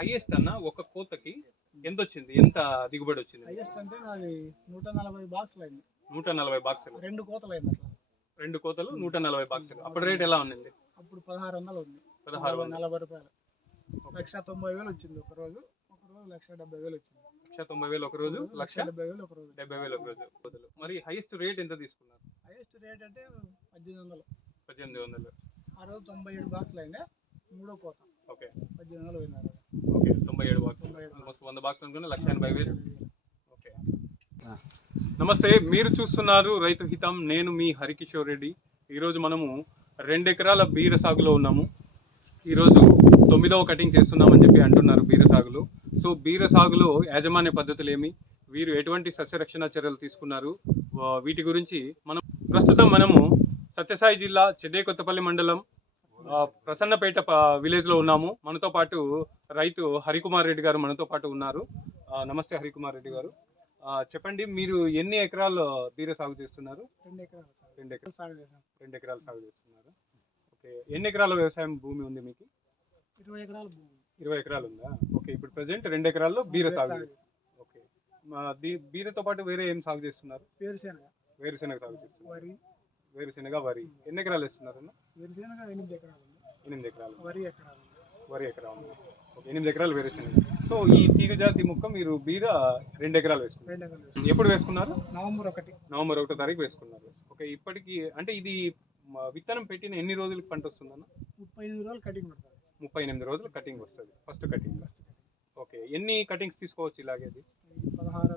Highest అన్న ఒక కోతకి ఎంత వచ్చింది ఎంత దిగుబడి వచ్చింది? హైయెస్ట్ అంటే నాది నూట నలభై బాక్సులు అయింది. నూట నలభై బాక్సులు రెండు కోతలు అయింది అట్లా. రెండు కోతలు నూట నలభై బాక్సులు అప్పుడు రేట్ ఎలా ఉన్నింది? అప్పుడు పదహారు వందలు ఉంది. పదహారు నలభై- వందలు. నలభై రూపాయలు. లక్ష తొంభై వేలు వచ్చింది ఒక రోజు. ఒక రోజు లక్ష డెబ్బై వేలు వచ్చింది. లక్ష తొంభై వేలు ఒక రోజు లక్ష డెబ్బై వేలు ఒక రోజు. డెబ్బై వేలు ఒక రోజు. కోతలు మరి హైయెస్ట్ రేట్ ఎంత తీసుకున్నారు? హైయెస్ట్ రేట్ అంటే పద్దెనిమిది వందలు. పద్దెనిమిది వందలు. ఆ రోజు తొంభై ఏడు బాక్సులు అయిందా మూడో కోత. ఓకే. పద్దెనిమిది వందలు రోజు. ఓకే. తొంభై ఏడు. ఆల్మోస్ట్ వంద అనుకుని లక్ష ఎనభై వేలు. ఓకే. నమస్తే మీరు చూస్తున్నారు రైతు హితం. నేను మీ హరికిషోర్ రెడ్డి. ఈరోజు మనము రెండు ఎకరాల బీర సాగులో ఉన్నాము. ఈరోజు తొమ్మిదవ కటింగ్ చేస్తున్నామని చెప్పి అంటున్నారు బీర సాగులో. సో బీర సాగులో యాజమాన్య పద్ధతులు ఏమి? వీరు ఎటువంటి సస్యరక్షణ చర్యలు తీసుకున్నారు? వీటి గురించి మనం ప్రస్తుతం మనము సత్యసాయి జిల్లా చెడ్డే కొత్తపల్లి మండలం ప్రసన్నపేట ప- విలేజ్లో ఉన్నాము. మనతో పాటు రైతు హరికుమార్ రెడ్డి గారు మనతో పాటు ఉన్నారు. నమస్తే హరికుమార్ రెడ్డి గారు. చెప్పండి మీరు ఎన్ని ఎకరాలు బీర సాగు చేస్తున్నారు? రెండు ఎకరాలు రెండు ఎకరాలు సాగు చేసాం రెండు ఎకరాలు సాగు చేస్తున్నారు. ఓకే ఎన్ని ఎకరాల వ్యవసాయం భూమి ఉంది మీకు? ఇరవై ఎకరాలు భూమి. ఇరవై ఎకరాలు ఉందా? ఓకే ఇప్పుడు ప్రజెంట్ రెండు ఎకరాల్లో బీర సాగు. ఓకే బీరతో పాటు వేరే ఏం సాగు చేస్తున్నారు? వేరుశెనగ. వేరుశెనగ సాగు చేస్తున్నారు. వేరుశెనగ వరి ఎన్ని ఎకరాలు వేస్తున్నారన్న? వేరుశెనగ ఎనిమిది ఎకరాలు ఎనిమిది ఎకరాలు. వరి ఎకరాలు వరి ఎకరా ఉంది. ఓకే ఎనిమిది ఎకరాలు వేరుశెనగ. సో ఈ తీగ జాతి మొక్క మీరు బీర రెండు ఎకరాలు వేసుకున్నారు. ఎప్పుడు వేసుకున్నారు? నవంబర్ ఒకటి. నవంబర్ ఒకటో తారీఖు వేసుకున్నారు. ఓకే ఇప్పటికి అంటే ఇది విత్తనం పెట్టిన ఎన్ని రోజులకి పంట వస్తుందన్న? ముప్పై ఎనిమిది రోజులు కటింగ్ పడుతుంది ముప్పై ఎనిమిది రోజులు కటింగ్ వస్తుంది. First cutting. ఓకే ఎన్ని కటింగ్స్ తీసుకోవచ్చు ఇలాగే అది? పదహారు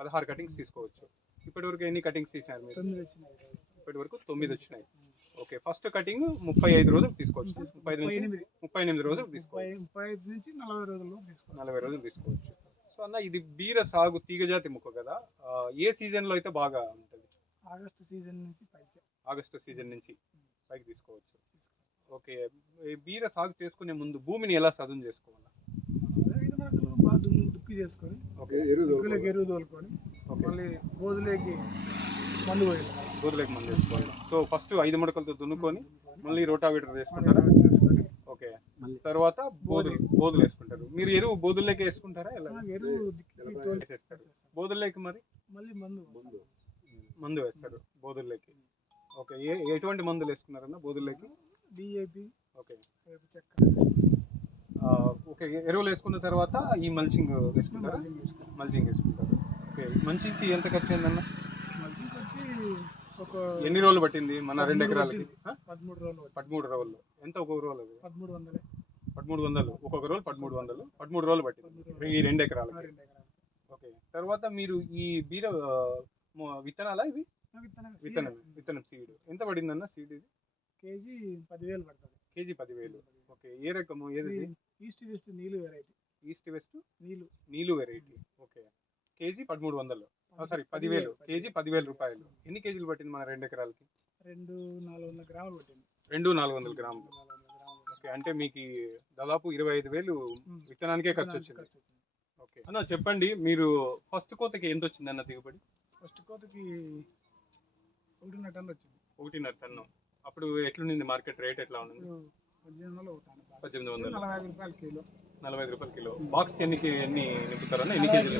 పదహారు కటింగ్స్ తీసుకోవచ్చు. ఇప్పటి వరకు ఎన్ని కటింగ్స్ తీసినారు మీరు? ఇప్పటి వరకు తొమ్మిది వచ్చినాయి. ఓకే ఫస్ట్ కటింగ్ ముప్పై ఐదు రోజులు తీసుకోవచ్చు. ముప్పై ఐదు ముప్పై నుంచి ఎనిమిది ముప్పై ఎనిమిది రోజులు తీసుకోవచ్చు. ముప్పై ఐదు నుంచి నలభై తీసుకోవాలి నలభై రోజులు తీసుకోవచ్చు. సో అన్న ఇది బీర సాగు తీగజాతి మొక్క కదా. ఏ సీజన్లో అయితే బాగా ఉంటుంది? ఆగస్టు సీజన్ నుంచి పైకి. ఆగస్టు సీజన్ నుంచి పైకి తీసుకోవచ్చు. ఓకే బీర సాగు చేసుకునే ముందు భూమిని ఎలా సదును చేసుకోవాలి? దుక్కి చేసుకొని ఓకే. దుక్కులోకి ఎరువు తోలుకొని మళ్ళీ గోధులేకి మందు పోయాలి. గోధులకు మంది వేసుకోవాలి. సో ఫస్ట్ ఐదు ముడకలతో దున్నుకొని మళ్ళీ రోటావేటర్ వేసుకుంటారా? చేసుకొని ఓకే. తర్వాత బోధులు బోధులు వేసుకుంటారు. మీరు ఎరువు బోధుల్లోకి వేసుకుంటారా? ఎలా? వేసేస్తారు? బోధుల్లోకి మరి? మళ్ళీ మందు మందు. వేస్తారు బోధుల్లోకి ఓకే. ఏ ఎటువంటి మందులు వేసుకున్నారన్న బోధుల్లోకి డిఏపి ఓకే. ఓకే. ఎరువులు వేసుకున్న తర్వాత ఈ మల్చింగ్ వేసుకుంటారా? మల్చింగ్ వేసుకుంటారు. ఓకే. మల్చింగ్కి ఎంత ఖర్చు అయిందన్న? మల్చింగ్ వచ్చి ఎన్ని రోజులు పట్టింది మన రెండు ఎకరాలకి? పదమూడు రోజులు. పదమూడు రోజులు. ఎంత ఒక్కొక్క రోజు అది? పదమూడు వందలే. పదమూడు వందలు. ఒక్కొక్క రోజు పదమూడు వందలు. పదమూడు రోజులు పట్టింది. ఈ రెండు ఎకరాలకి. ఎకరాలు ఓకే. తర్వాత మీరు ఈ బీర విత్తనాలా ఇవి? విత్తనం విత్తనం సీడ్. ఎంత పడిందన్న సీడ్ ఇది? కేజీ పదివేలు పడుతుంది. కేజీ పదివేలు. ఓకే. ఏ రకము? ఏది ఈస్ట్ వెస్ట్ నీళ్ళు వెరైటీ. ఈస్ట్ వెస్ట్ నీళ్ళు. నీలు వెరైటీ. ఓకే. కేజీ పదమూడు వందలు. సారీ పదివేలు. కేజీ పదివేలు రూపాయలు. ఎన్ని కేజీలు పట్టింది మన రెండు ఎకరాలకి? రెండు నాలుగు వందల గ్రాములు పట్టింది. రెండు నాలుగు వందల గ్రాములు. ఓకే అంటే మీకు దాదాపు ఇరవై ఐదు వేలు. విత్తనానికే ఖర్చు వచ్చింది ఓకే. అన్న చెప్పండి మీరు ఫస్ట్ కోతకి ఎంత వచ్చింది అన్న దిగుబడి? ఫస్ట్ కోతకి ఒకటిన్నర టన్ను వచ్చింది. ఒకటిన్నర టన్ను. అప్పుడు ఎట్లుండింది మార్కెట్ రేట్ ఎట్లా ఉంది పద్దెనిమిది వందలు అవుతాను పద్దెనిమిది వందలు. నలభై ఐదు రూపాయలు కిలో. నలభై ఐదు రూపాయలు కిలో. బాక్స్ ఎన్ని ఎన్ని నింపుతారన్న ఎన్ని కేజీలు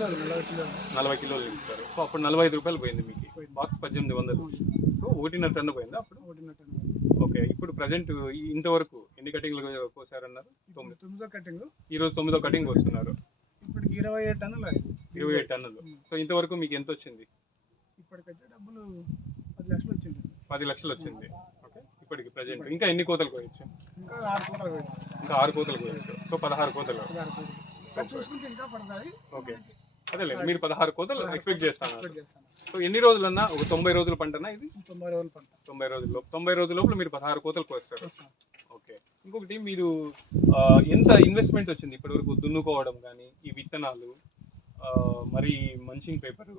నలభై కిలోలు నింపుతారు. సో అప్పుడు నలభై ఐదు రూపాయలు పోయింది మీకు. బాక్స్ పద్దెనిమిది వందలు. సో ఒకటిన్నర టన్ను పోయింది అప్పుడు? ఒకటిన్నర టన్ను ఓకే ఇప్పుడు ప్రజెంట్ ఇంతవరకు ఎన్ని కటింగ్లు కోసారన్నారు? తొమ్మిది. తొమ్మిదో కటింగ్ ఈ రోజు తొమ్మిదో కటింగ్ వస్తున్నారు ఇప్పటికి ఇరవై ఏడు టన్నులు ఇరవై ఏడు టన్నులు. సో ఇంతవరకు మీకు ఎంత వచ్చింది ఇప్పటికైతే డబ్బులు పది లక్షలు వచ్చింది పది లక్షలు వచ్చింది. ఇప్పటికి ప్రజెంట్ ఇంకా ఎన్ని కోతలు కోయచ్చు? ఇంకా ఆరు కోతలు పోయింది ఇంకా ఆరు కోతలు కోయచ్చు. సో పదహారు కోతలు. ఓకే. అదేలే మీరు పదహారు కోతలు ఎక్స్పెక్ట్ చేస్తాను. సో ఎన్ని రోజులన్నా ఒక తొంభై రోజుల పంటనా ఇది? తొంభై రోజులు పంట. తొంభై రోజుల్లో తొంభై రోజుల లోపల మీరు పదహారు కోతలు కోస్తారు. ఓకే. ఇంకొకటి మీరు ఎంత ఇన్వెస్ట్మెంట్ వచ్చింది? ఇప్పటివరకు దున్నుకోవడం కానీ ఈ విత్తనాలు మరి మంచింగ్ పేపర్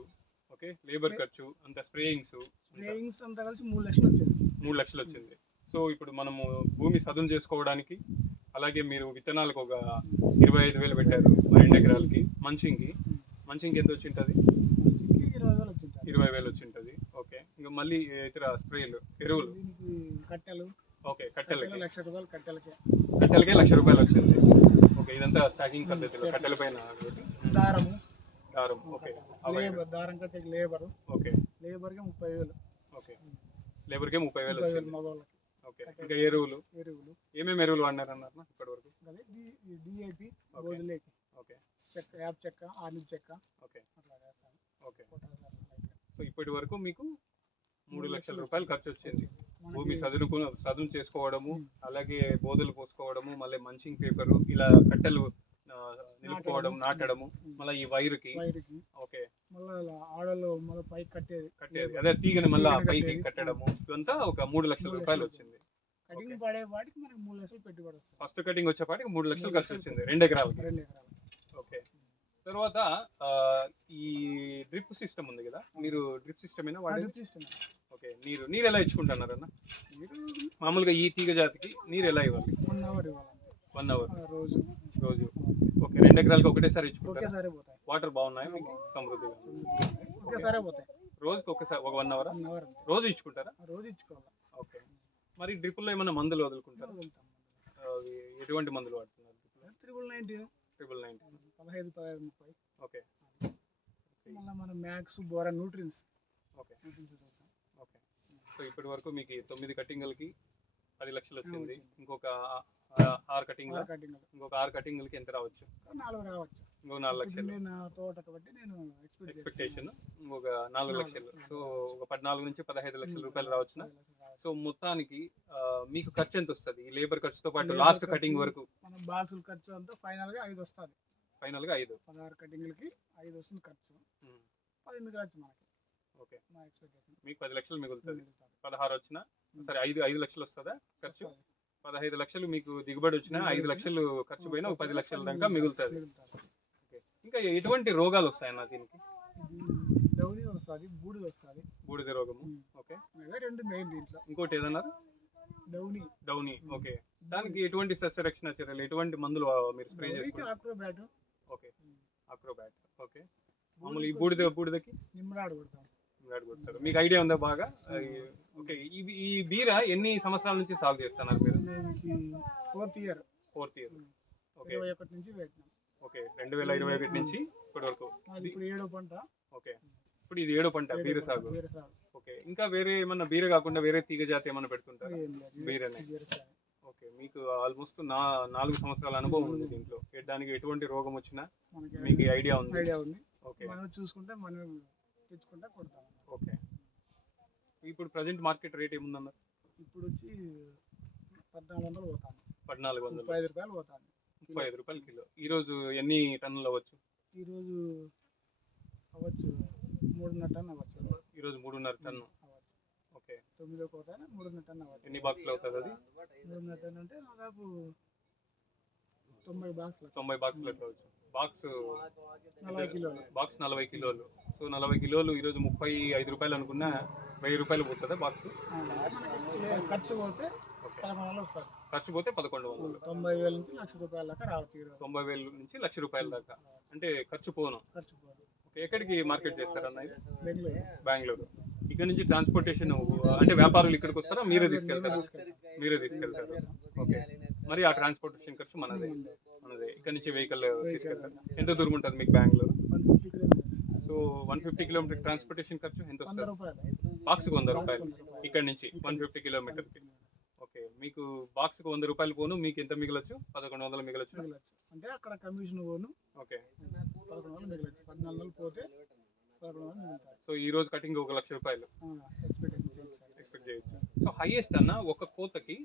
ఓకే? లేబర్ ఖర్చు అంత స్ప్రేయింగ్స్ స్ప్రేయింగ్స్ అంతా కలిసి మూడు లక్షలు వచ్చింది. మూడు లక్షలు వచ్చింది. సో ఇప్పుడు మనము భూమి సదును చేసుకోవడానికి అలాగే మీరు విత్తనాలకు ఒక ఇరవై ఐదు వేలు పెట్టారు రెండు ఎకరాలకి. మంచింగ్కి మంచింగ్కి ఎంత వచ్చి ఉంటుంది మంచికి ఇరవై వేలు వచ్చింది ఇరవై వేలు వచ్చి ఉంటుంది ఓకే. ఇంకా మళ్ళీ ఇతర స్ప్రేలు ఎరువులు? కట్టెలు. ఓకే కట్టెలకి. లక్ష రూపాయలు కట్టెలకి. కట్టెలకే లక్ష రూపాయలు వచ్చింది. ఓకే ఇదంతా స్టాకింగ్ పద్ధతిలో కట్టెల పైన దారము. దారం ఓకే. లేబర్ దారం కట్టే లేబరు. ఓకే. లేబర్కి ముప్పై వేలు. ఓకే. లేబర్కే ముప్పై వేలు మగవాళ్ళకి. ఓకే. ఇంకా ఎరువులు? ఎరువులు. ఏమేమి ఎరువులు వాడినారు అన్నారు ఇప్పటి వరకు ఓకే. గోధులేకి ఓకే. చెక్క యాప్ చెక్క ఆనిల్ చెక్క. ఓకే. అట్లా వేస్తాను ఓకే. సో ఇప్పటి వరకు మీకు మూడు లక్షల రూపాయలు ఖర్చు వచ్చింది భూమి చదువుకు చదువు చేసుకోవడము. అలాగే బోధలు పోసుకోవడము మళ్ళీ మంచింగ్ పేపరు ఇలా కట్టెలు నిలుపుకోవడం నాటడము. మళ్ళీ ఈ వైర్కి. ఓకే. మళ్ళీ ఆడలు మళ్ళీ పైకి కట్టేది. కట్టేది. అదే తీగని మళ్ళీ పైకి. కట్టడము. ఇదంతా ఒక మూడు లక్షల రూపాయలు వచ్చింది. కటింగ్. పడే వాటికి మనకి మూడు లక్షలు పెట్టుబడి వస్తుంది. ఫస్ట్ కటింగ్ వచ్చేపాటికి మూడు లక్షలు ఖర్చు వచ్చింది రెండు ఎకరాలకి. రెండు ఎకరాలు ఓకే. తర్వాత ఈ డ్రిప్ సిస్టమ్ ఉంది కదా మీరు డ్రిప్ సిస్టమ్ అయినా వాడేది అది తీస్తున్నాను ఓకే. నీరు నీరు ఎలా ఇచ్చుకుంటున్నారు అన్న? మామూలుగా ఈ తీగ జాతికి నీరు ఎలా ఇవ్వాలి? వన్ అవర్ ఇవ్వాలంటే వన్ అవర్. రోజు. రోజు. ఓకే. రెండు ఎకరాలకి ఒకటేసారి ఇచ్చుకుంటారా? వాటర్ బాగున్నాయి మీకు? సమృద్ధిగా? ఒకేసారి పోతాయి. రోజుకి ఒకసారి ఒక వన్ అవర్? రోజు ఇచ్చుకుంటారా? రోజు ఇచ్చుకోవాలి. మరి డ్రిప్పుల్లో ఏమైనా మందులు వదులుకుంటారా? అవి ఎటువంటి మందులు వాడుతున్నారు? త్రిబుల్ నైన్టీన్ ట్రిపుల్ నైన్టీన్ పదహైదు పదహైదు ముప్పై. ఓకే. మళ్ళీ మన మ్యాక్స్ బోరా న్యూట్రిన్స్. ఓకే. ఓకే. సో ఇప్పటి వరకు మీకు తొమ్మిది కట్టింగ్లకి పది లక్షలు వచ్చింది. ఇంకొక ఆరు కటింగ్ ఇంకొక ఆరు కటింగ్లకి ఎంత రావచ్చు? నాలుగు రావచ్చు. ఇంకొక నాలుగు లక్షలు. నేను తోట కాబట్టి నేను ఎక్స్పెక్ట్ ఎక్స్పెక్టేషన్ ఇంకొక నాలుగు లక్షలు. సో ఒక పద్నాలుగు నుంచి పదహైదు లక్షల రూపాయలు రావచ్చునా? సో మొత్తానికి మీకు ఖర్చు ఎంత వస్తుంది? ఈ లేబర్ ఖర్చుతో పాటు లాస్ట్. కటింగ్ వరకు? మన బాక్సుల ఖర్చు అంతా ఫైనల్గా ఐదు వస్తుంది. ఫైనల్గా ఐదు? పదహారు కటింగ్లకి ఐదు వస్తుంది ఖర్చు. పది మిగలచ్చు మనకి. ఓకే. నా ఎక్స్పెక్టేషన్ మీకు పది లక్షలు మిగులుతుంది. పదహారు వచ్చినా? సరే ఐదు ఐదు లక్షలు వస్తుందా ఖర్చు? పదహైదు లక్షలు మీకు దిగుబడి వచ్చినా ఐదు లక్షలు ఖర్చు పోయినా పది లక్షల దాకా మిగులుతుంది. ఇంకా ఎటువంటి రోగాలు వస్తాయన్న దీనికి? డౌనీ వస్తుంది బూడిద వస్తుంది. బూడిద రోగము. ఓకే. ఇవే రెండు మెయిన్ దీంట్లో. ఇంకోటి ఏదన్నారు? డౌనీ. డౌనీ. ఓకే. దానికి ఎటువంటి సస్యరక్షణ చర్యలు? ఎటువంటి మందులు మీరు స్ప్రే చేసుకుంటారు? Acrobat okay. Acrobat okay. మామూలు ఈ బూడిద బూడిదకి? నిమ్మరాడు కొడతాం. గాడి కొడతారు. మీకు ఐడియా ఉందా బాగా? ఓకే. ఈ ఈ బీర ఎన్ని సంవత్సరాల నుంచి సాగు చేస్తున్నారు మీరు? Fourth year fourth year okay. ఇరవై ఒకటి నుంచి పెట్టినాం. ఓకే. రెండు వేల ఇరవై ఒకటి నుంచి ఇప్పటి వరకు. ఇప్పుడు ఏడో పంట. ఓకే. ఇప్పుడు ఇది ఏడో పంట బీర సాగు ఓకే. ఇంకా వేరే ఏమన్నా బీర కాకుండా వేరే తీగ జాతి ఏమన్నా పెడుతుంటారా? బీరనే ఓకే. మీకు ఆల్మోస్ట్ నా నాలుగు సంవత్సరాల అనుభవం ఉంది దీంట్లో. దానికి ఎటువంటి రోగం వచ్చినా మీకు ఐడియా ఉంది. ఐడియా ఉంది. ఓకే. మనం చూసుకుంటే మనం తెచ్చుకుంటే కొడతాం. ఓకే. ఇప్పుడు ప్రజెంట్ మార్కెట్ రేట్ ఏముందన్నారు? ఇప్పుడు వచ్చి పద్నాలుగు వందలు పోతాను పద్నాలుగు వందలు. ముప్పై ఐదు రూపాయలు పోతాను ముప్పై ఐదు రూపాయలు కిలో. ఈ రోజు ఎన్ని టన్నులు అవ్వచ్చు? ఈరోజు అవ్వచ్చు మూడున్నర టన్ అవ్వచ్చు. ఈ రోజు మూడున్నర టన్ను అవ్వచ్చు. ఓకే. తొమ్మిదో కోత మూడున్నర టన్ అవ్వచ్చు. ఎన్ని బాక్సులు అవుతుంది అది? మూడున్నర టన్ అంటే దాదాపు తొంభై బాక్సులు తొంభై బాక్సులు అట్లా వచ్చు బాక్స్ నలభై కిలోలు. బాక్స్ నలభై కిలోలు. సో నలభై కిలోలు ఈరోజు ముప్పై ఐదు రూపాయలు అనుకున్నా వెయ్యి రూపాయలు పోతుందా బాక్స్ ఖర్చు పోతే ఖర్చు పోతే పదకొండు వందలు. తొంభై వేల నుంచి లక్ష రూపాయల దాకా రావచ్చు తొంభై వేలు నుంచి లక్ష రూపాయల దాకా. అంటే ఖర్చు పోను. ఖర్చు ఓకే ఎక్కడికి మార్కెట్ చేస్తారన్న ఇది? బెంగళూరు. ఇక్కడ నుంచి ట్రాన్స్పోర్టేషన్ అంటే వ్యాపారులు ఇక్కడికి వస్తారా? మీరే తీసుకెళ్తారా? మీరే తీసుకెళ్తారు? ఓకే. మరి ఆ ట్రాన్స్పోర్టేషన్ ఖర్చు మనదే. మనదే. ఇక్కడ నుంచి వెహికల్ తీసుకెళ్తారు? ఎంత దూరం ఉంటుంది మీకు Bengaluru? So one fifty kilometer transportation ఖర్చు ఎంత వస్తుంది? బాక్స్కి వంద రూపాయలు. ఇక్కడ నుంచి వన్ ఫిఫ్టీ కిలోమీటర్కి. ఓకే. మీకు బాక్స్కి వంద రూపాయలు పోను. మీకు ఎంత మిగలొచ్చు? పదకొండు వందలు మిగలచ్చు. అంటే అక్కడ కమిషన్ పోను. ఓకే. పదకొండు వందలు మిగలచ్చు పద్నాలుగు వందలు పోతే పదకొండు వందలు మిగులుతాయి సో ఈ రోజు కటింగ్ ఒక లక్ష రూపాయలు. ఎక్స్పెక్ట్ చేయొచ్చు? సో హైయెస్ట్ అన్న ఒక కోతకి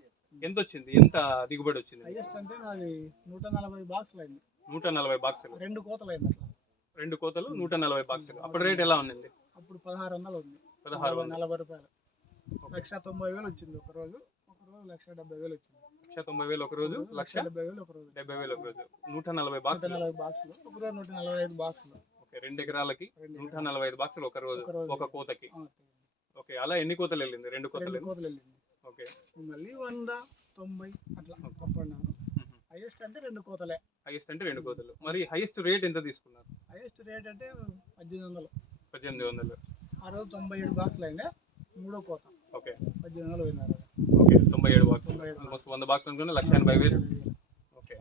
ఎంత వచ్చింది? ఎంత దిగుబడి వచ్చింది? హైయెస్ట్ అంటే నాది నూట నలభై బాక్సులు అయింది. నూట నలభై బాక్సులు. రెండు కోతలు అయింది అట్లా. రెండు కోతలు నూట నలభై బాక్సులు. అప్పుడు రేట్ ఎలా ఉంది అప్పుడు పదహారు వందలు ఉంది. పదహారు నలభై రూపాయలు. లక్ష తొంభై వేలు వచ్చింది ఒక రోజు. ఒక రోజు లక్ష డెబ్బై వేలు వచ్చింది. లక్ష తొంభై వేలు ఒక రోజు లక్ష డెబ్బై వేలు ఒక రోజు డెబ్బై వేలు ఒక రోజు నూట నలభై నూట బాక్సులు నలభై బాక్సులు ఒక రోజు నూట నలభై ఐదు బాక్సులు ఓకే రెండు ఎకరాలకి నూట నలభై ఐదు బాక్సులు ఒక రోజు ఒక కోతకి. ఓకే. అలా ఎన్ని కోతలు వెళ్ళింది? రెండు కోతలు కోతలు వెళ్ళింది. ఓకే. మళ్ళీ వంద తొంభై అట్లా తప్పడినాను హైయెస్ట్ అంటే రెండు కోతలే. హైయెస్ట్ అంటే రెండు కోతలు. మరి హైయెస్ట్ రేట్ ఎంత తీసుకున్నారు? హైయెస్ట్ రేట్ అంటే పద్దెనిమిది వందలు. పద్దెనిమిది వందలు. ఆ రోజు తొంభై ఏడు బాక్సులు అయినా మూడో కోత. ఓకే. పద్దెనిమిది వందలు పోయినారు ఓకే తొంభై ఏడు బాక్స్ ఏడు ఆల్మోస్ట్ వంద బాక్స్ అనుకుని లక్ష ఎనభై వేలు. ఓకే.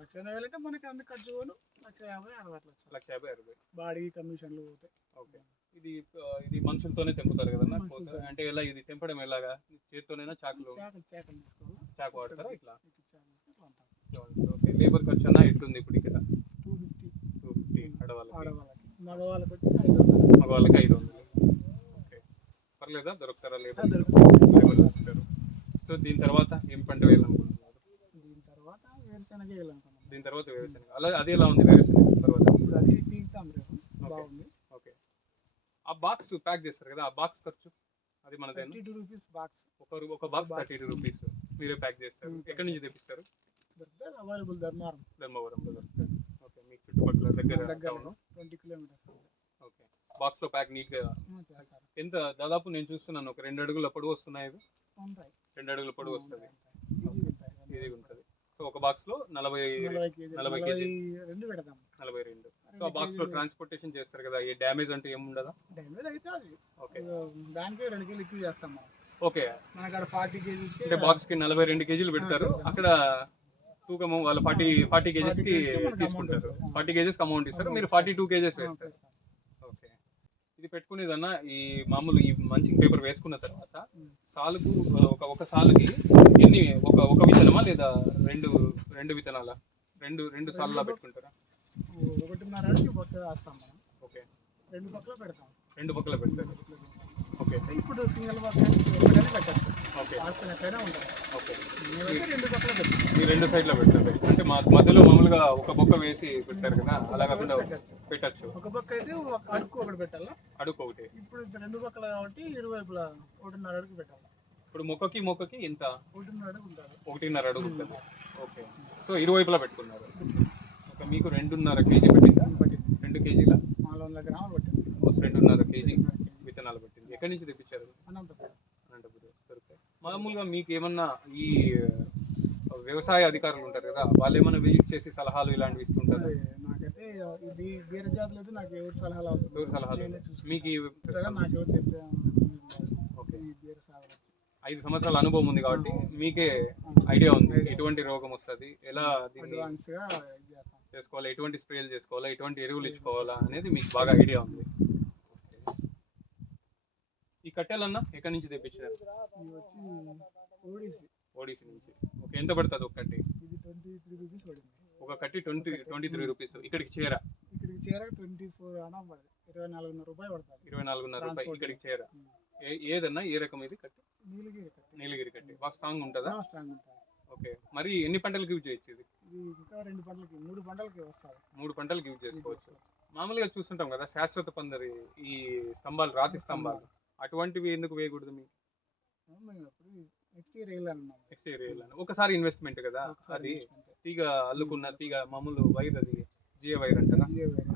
లక్ష ఎనభై వేలు అంటే మనకి అంత ఖర్చు పోను. లక్ష యాభై అరవై అట్లా లక్ష యాభై అరవై. బాడీ కమిషన్లు పోతాయి ఓకే. ఇది ఇది మనుషులతోనే తెంపుతారు కదన్నా. అంటే ఎలా ఇది తెంపడం ఎలాగా? చేత్తోనైనా చాకులు చాకు వాడతారా ఇట్లా. ఓకే. లేబర్ ఖర్చు అన్నా ఎట్లుంది ఇప్పుడు ఇక్కడ? Two fifty. టూ ఫిఫ్టీ ఆడవాళ్ళకి. మగవాళ్ళకి వచ్చి ఐదు వందలు. మగవాళ్ళకి ఐదు వందలు. పర్లేదా దొరుకుతారా దొరుకుతారు? సో దీని తర్వాత ఏం పంట వేయాలనుకుంటున్నారు? దీని తర్వాత వేరుశెనగ దీని తర్వాత వేరుశనగ. అలా అది ఎలా ఉంది వేరుశనగ తర్వాత? ఇప్పుడు అది పీకుతాం రేపు. బాగుంది. ఓకే. ఆ బాక్స్ ప్యాక్ చేస్తారు కదా ఆ బాక్స్ ఖర్చు? అది మనదేనా? Thirty two rupees box. ఒక ఒక బాక్స్ థర్టీ రూపీస్. మీరే ప్యాక్ చేస్తారు. ఎక్కడి నుంచి తెప్పిస్తారు? దొరుకుతాయి అవైలబుల్ ధర్మారం ధర్మవరంలో దొరుకుతుంది ఓకే. మీకు చుట్టుపక్కల దగ్గర దగ్గర ట్వంటీ కిలోమీటర్స్. ఓకే. బాక్స్లో ప్యాక్ నీట్గా ఎంత? దాదాపు నేను చూస్తున్నాను ఒక రెండు అడుగుల పొడవు వస్తున్నాయి రెండు అడుగుల పొడవు వస్తుంది. ఇది ఉంటుంది. సో ఒక బాక్స్లో నలభై నలభై కేజీ నలభై. రెండు పెడతాం. నలభై రెండు. సో ఆ బాక్స్లో ట్రాన్స్పోర్టేషన్ చేస్తారు కదా ఏ డ్యామేజ్ అంటే ఏమి ఉండదా డ్యామేజ్ అయితే అది. ఓకే. దానికి రెండు కేజీలు ఎక్కువ చేస్తాం ఓకే. మన కాడ ఫార్టీ కేజీస్ అంటే బాక్స్కి నలభై రెండు కేజీలు పెడతారు. అక్కడ తూకము వాళ్ళు ఫార్టీ ఫార్టీ కేజెస్కి మనకి తీసుకుంటారు. ఫార్టీ కేజెస్ అమౌంట్ ఇస్తారు. మీరు ఫార్టీ టూ కేజెస్ వేస్తారు. ఇది పెట్టుకునేదన్నా ఈ మామూలు ఈ మంచి పేపర్ వేసుకున్న తర్వాత సాలుకు ఒక ఒక సాలుకి ఎన్ని ఒక ఒక విత్తనమా లేదా రెండు రెండు విత్తనాలా? రెండు రెండు సార్లు పెట్టుకుంటారా? ఒకటిన్నర వేస్తాం మనం. ఓకే. రెండు పక్కల పెడతాం. రెండు పక్కల పెడతారు. ఓకే. ఇప్పుడు సింగిల్ పెట్టచ్చు ఓకే. ఆప్షన్ ఎక్కడైనా ఉంటుంది ఓకే. మేమైతే రెండు పక్కల పెడతాం ఈ రెండు సైడ్లో పెడతారు. అంటే మా మధ్యలో మామూలుగా ఒక బొక్క వేసి పెట్టారు కదా అలా కాకుండా పెట్టచ్చు. ఒక పక్క అయితే అడుగు ఒకటి పెట్టాలా? అడుగు ఒకటి. ఇప్పుడు రెండు పక్కల కాబట్టి ఇరువైపులా ఒకటిన్నర అడుగు పెట్టాలి? ఇప్పుడు మొక్కకి మొక్కకి ఇంత? ఒకటిన్నర అడుగు ఉంటుంది ఒకటిన్నర అడుగు ఉంటుంది. ఓకే. సో ఇరువైపులా పెట్టుకున్నారు. ఓకే మీకు రెండున్నర కేజీ పెట్టిందా? రెండు కేజీల? నాలుగు వందల గ్రాములు పెట్టింది. రెండున్నర కేజీ విత్తనాలు పెట్టింది. ఎక్కడి నుంచి తెప్పించారు? అనంతపురం. అనంతపురం. దొరుకుతాయి మామూలుగా మీకు ఏమన్నా ఈ వ్యవసాయ అధికారులు ఉంటారు కదా వాళ్ళు ఏమన్నా విజిట్ చేసి సలహాలు ఇలాంటివి ఇస్తుంటారు? నాకైతే ఇది వేరే జాతులు నాకు ఎవరు సలహాలు ఎవరు సలహాలు. మీకు నాకు ఎవరు చెప్పే ఓకే. సాగు. ఐదు సంవత్సరాల అనుభవం ఉంది కాబట్టి మీకే ఐడియా ఉంది. ఎటువంటి రోగం వస్తుంది? ఎలా చేసుకోవాలా? ఎటువంటి స్ప్రేలు చేసుకోవాలా? ఎటువంటి ఎరువులు ఇచ్చుకోవాలా అనేది మీకు బాగా ఐడియా ఉంది. ఈ కట్టెలన్నా ఎక్కడి నుంచి తెప్పించారు ఓడిసి. నుంచి. ఓకే ఎంత పడుతుంది ఒక కట్టి? ఇది ట్వంటీ త్రీ రూపీస్ పడింది. ఒక కట్టి ట్వంటీ ట్వంటీ త్రీ రూపీస్ ఇక్కడికి చేర? ఇక్కడికి చేర ట్వంటీ ఫోర్ అన్నా ఇరవై నాలుగున్నర రూపాయలు పడుతుంది. ఇరవై నాలుగున్నర రూపాయలు. ఇక్కడికి చేర? ఏ ఏదన్నా ఏ రకం ఇది కట్టి? నీలగిరి కట్టి. నీలగిరి కట్టి. బాగా స్ట్రాంగ్ ఉంటుందా? స్ట్రాంగ్ ఉంటుంది. ఓకే మరి ఎన్ని పంటలకు యూజ్ చేయొచ్చు ఇది? ఇంకా రెండు పంటలకి మూడు పంటలకి వస్తుంది. మూడు పంటలకు యూజ్ చేసుకోవచ్చు. మామూలుగా చూస్తుంటాం కదా శాశ్వత పందరి ఈ స్తంభాలు రాతి స్తంభాలు. అటువంటివి ఎందుకు వేయకూడదు మీకు? ఎప్పుడు నెక్స్ట్ ఇయర్ వేయాలన్నాం నెక్స్ట్ ఇయర్ వేయాలని ఒకసారి ఇన్వెస్ట్మెంట్ కదా? అది తీగ అల్లుకున్న తీగ మామూలు వైర్ అది జియో వైర్ అంటారా?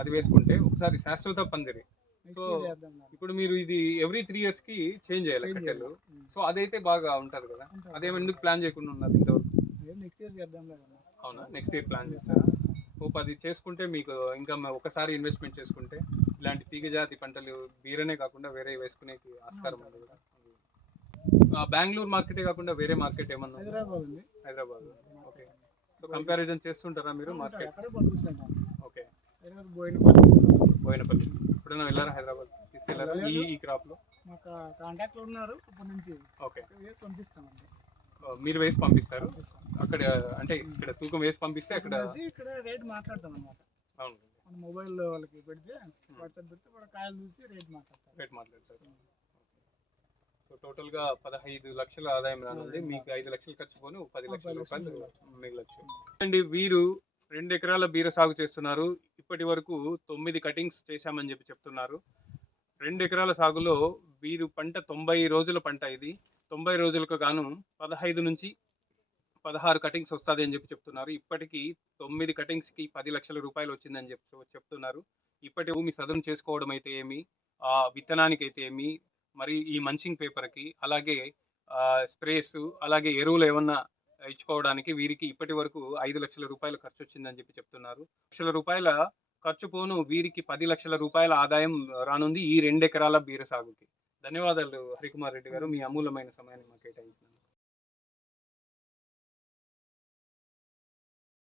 అది వేసుకుంటే ఒకసారి శాశ్వత పందిరి. సో. ఇప్పుడు మీరు ఇది ఎవ్రీ త్రీ ఇయర్స్కి చేంజ్ చేయాలి కట్టెలు. ఉమ్. సో అదైతే బాగా ఉంటది కదా? ఉంటుంది. అదేం ఎందుకు ప్లాన్ చేయకుండా ఉన్నారు ఇంతవరకు? నెక్స్ట్ ఇయర్ చేద్దాం అవునా? నెక్స్ట్ ఇయర్ ప్లాన్ చేస్తారా? హోప్ అది చేసుకుంటే మీకు ఇంకా మ- ఒకసారి ఇన్వెస్ట్మెంట్ చేసుకుంటే ఇలాంటి తీగ జాతి పంటలు బీరనే కాకుండా వేరే వేసుకునేకి ఆస్కారం ఉంది కదా. బెంగళూరు మార్కెటే కాకుండా వేరే మార్కెట్ ఏమన్నా? హైదరాబాద్ ఉంది. హైదరాబాద్. ఓకే. సో కంపారిజన్ చేస్తుంటారా మీరు మార్కెట్? ఓకే. బోయినపల్లి. ఎప్పుడైనా వెళ్ళారా హైదరాబాద్? తీసుకెళ్ళారా ఈ ఈ మాకు కాంటాక్ట్లో ఉన్నారు ఇప్పటి నుంచి. ఓకే. పంపిస్తామండి మీరు వేసి పంపిస్తారు? పంపిస్తాం. అక్కడ అంటే ఇక్కడ తూకం వేసి పంపిస్తే అక్కడ ఇక్కడ రేట్ మాట్లాడతాం అనమాట అవును. మన మొబైల్ వాళ్ళకి పెడితే వాట్సాప్ పెడితే వాళ్ళ కాయలు చూసి రేట్ మాట్లాడతారు రేట్ మాట్లాడతారు సో టోటల్గా పదహైదు లక్షల ఆదాయం రానుంది. మీకు ఐదు లక్షలు ఖర్చు పోను పది లక్షలు రూపాయలు మిగలచ్చు అండి వీరు రెండు ఎకరాల బీర సాగు చేస్తున్నారు. ఇప్పటి వరకు తొమ్మిది కటింగ్స్ చేశామని చెప్పి చెప్తున్నారు. రెండు ఎకరాల సాగులో వీరు పంట తొంభై రోజుల పంట ఇది. తొంభై రోజులకు గాను పదహైదు నుంచి పదహారు కటింగ్స్ వస్తుంది అని చెప్పి చెప్తున్నారు. ఇప్పటికీ తొమ్మిది కటింగ్స్కి పది లక్షల రూపాయలు వచ్చిందని చెప్పి చెప్తున్నారు. ఇప్పటి భూమి సదం చేసుకోవడం అయితే ఏమి? ఆ విత్తనానికి అయితే ఏమి? మరి ఈ మంచింగ్ పేపర్కి అలాగే స్ప్రేస్ అలాగే ఎరువులు ఏమన్నా ఇచ్చుకోవడానికి వీరికి ఇప్పటి వరకు ఐదు లక్షల రూపాయలు ఖర్చు వచ్చిందని చెప్పి చెప్తున్నారు. లక్షల రూపాయల ఖర్చు పోను వీరికి పది లక్షల రూపాయల ఆదాయం రానుంది ఈ రెండు ఎకరాల బీర సాగుకి ధన్యవాదాలు హరికుమార్ రెడ్డి గారు. మీ అమూల్యమైన సమయాన్ని మాకు కేటాయించినారు